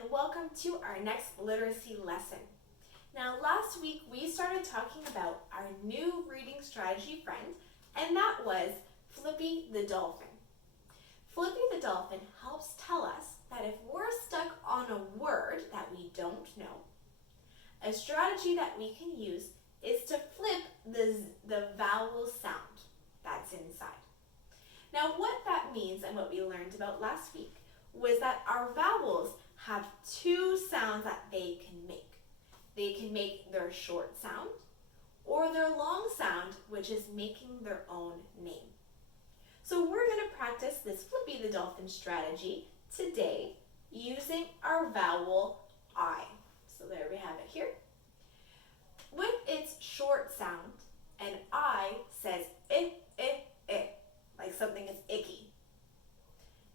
and welcome to our next literacy lesson. Now, last week we started talking about our new reading strategy friend, and that was Flippy the dolphin. Flippy the dolphin helps tell us that if we're stuck on a word that we don't know, a strategy that we can use is to flip the vowel sound that's inside. Now, what that means and what we learned about last week was that our vowels have two sounds that they can make. They can make their short sound or their long sound, which is making their own name. So we're going to practice this Flippy the dolphin strategy today using our vowel I. So there we have it here. With its short sound, an I says I, like something is icky.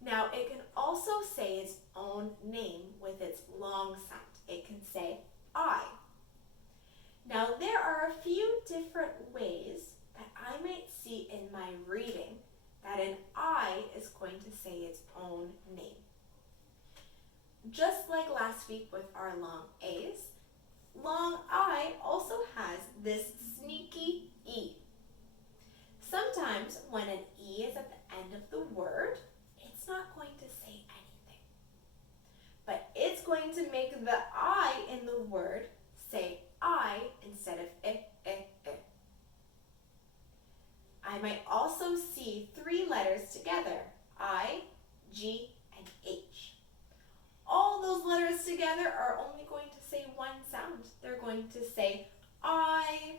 Now it can also say its own name with its long sound. It can say I. Now there are a few different ways that I might see in my reading that an I is going to say its own name. Just like last week with our long A's, long I also has this sneaky E. Sometimes when an E is at the end of the word, it's not going to say anything. But it's going to make the I in the word say I instead of I. I might also see three letters together, I, G, and H. All those letters together are only going to say one sound. They're going to say I.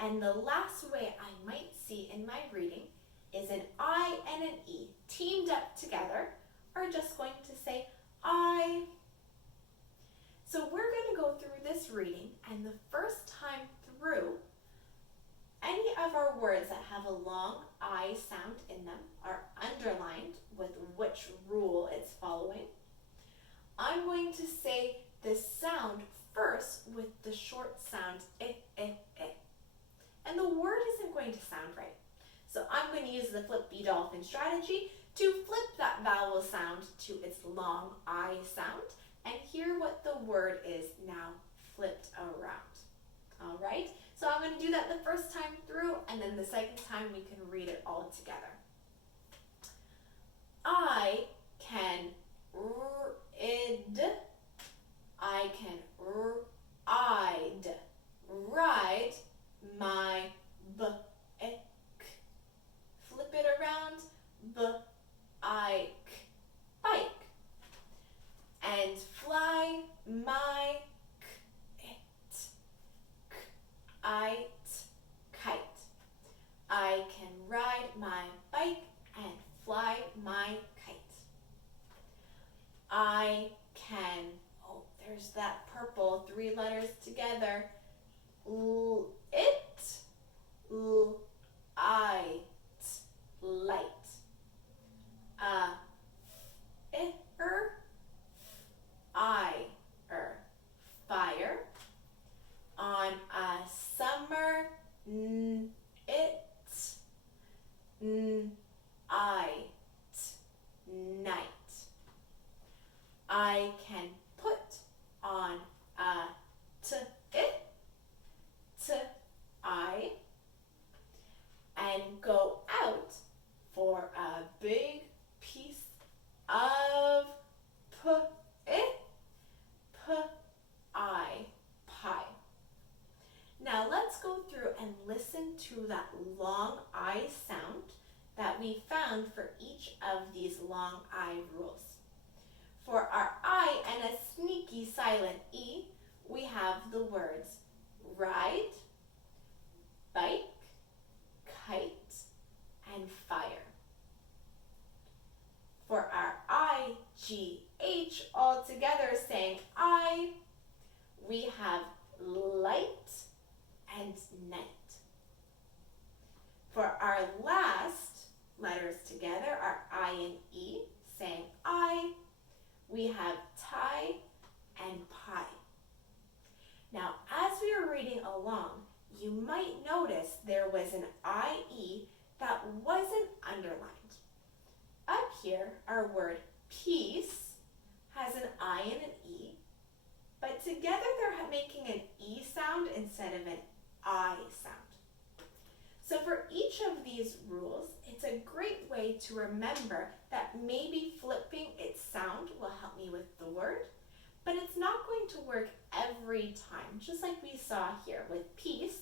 And the last way I might see in my reading is an I and an E teamed up together are just going to say I. So we're going to go through this reading, and the first time through, any of our words that have a long I sound in them are underlined with which rule it's following. I'm going to say the sound first with the short sound I. And the word isn't going to sound right. So I'm going to use the Flippy dolphin strategy to flip that vowel sound to its long I sound and hear what the word is now flipped around. All right, so I'm going to do that the first time through, and then the second time we can read it all together. I can rid, I can ride, ride my bike. Flip it around, bike, bike. And fly my kite. I can ride my bike and fly my kite. I can, oh, there's that purple, three letters together. Light. Fire. On a summer night. I can put on a I and go out for a big piece of pie. Now let's go through and listen to that long I sound that we found for each of these long I rules. For our I and a sneaky silent E, we have the words ride, bike, kite, and fire. For our I, G, H all together saying I, we have light and night. For our last letters together, our I and E saying I, we have tie and pie. Now, as we were reading along, you might notice there was an IE that wasn't underlined. Up here, our word peace has an I and an E, but together they're making an E sound instead of an I sound. So for each of these rules, it's a great way to remember that maybe flipping its sound will help me with the word, but it's not going to work every time. Just like we saw here with peace,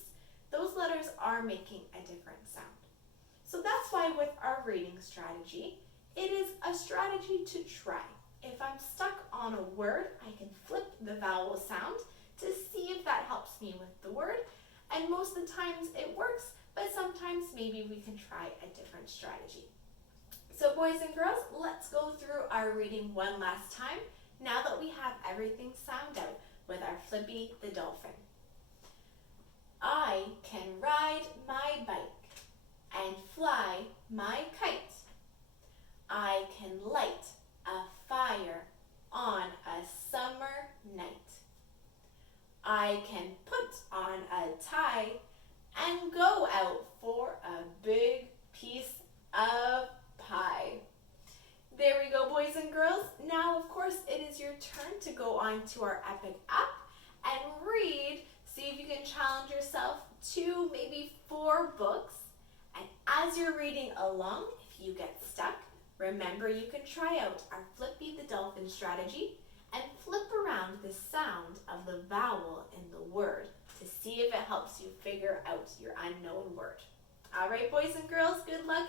those letters are making a different sound. So that's why with our reading strategy, it is a strategy to try. If I'm stuck on a word, I can flip the vowel sound to see if that helps me with the word. And most of the times it works, but sometimes maybe we can try a different strategy. So boys and girls, let's go through our reading one last time now that we have everything sound out with our Flippy the dolphin. I can ride my bike and fly my kite. I can light a fire on a summer night. I can put on a tie and go out for a big piece of pie. There we go, boys and girls. Now, of course, it is your turn to go on to our Epic app and read. See if you can challenge yourself to maybe 4 books. And as you're reading along, if you get stuck, remember you can try out our Flippy the Dolphin strategy and flip around the sound of the vowel in the word to see if it helps you figure out your unknown word. All right, boys and girls, good luck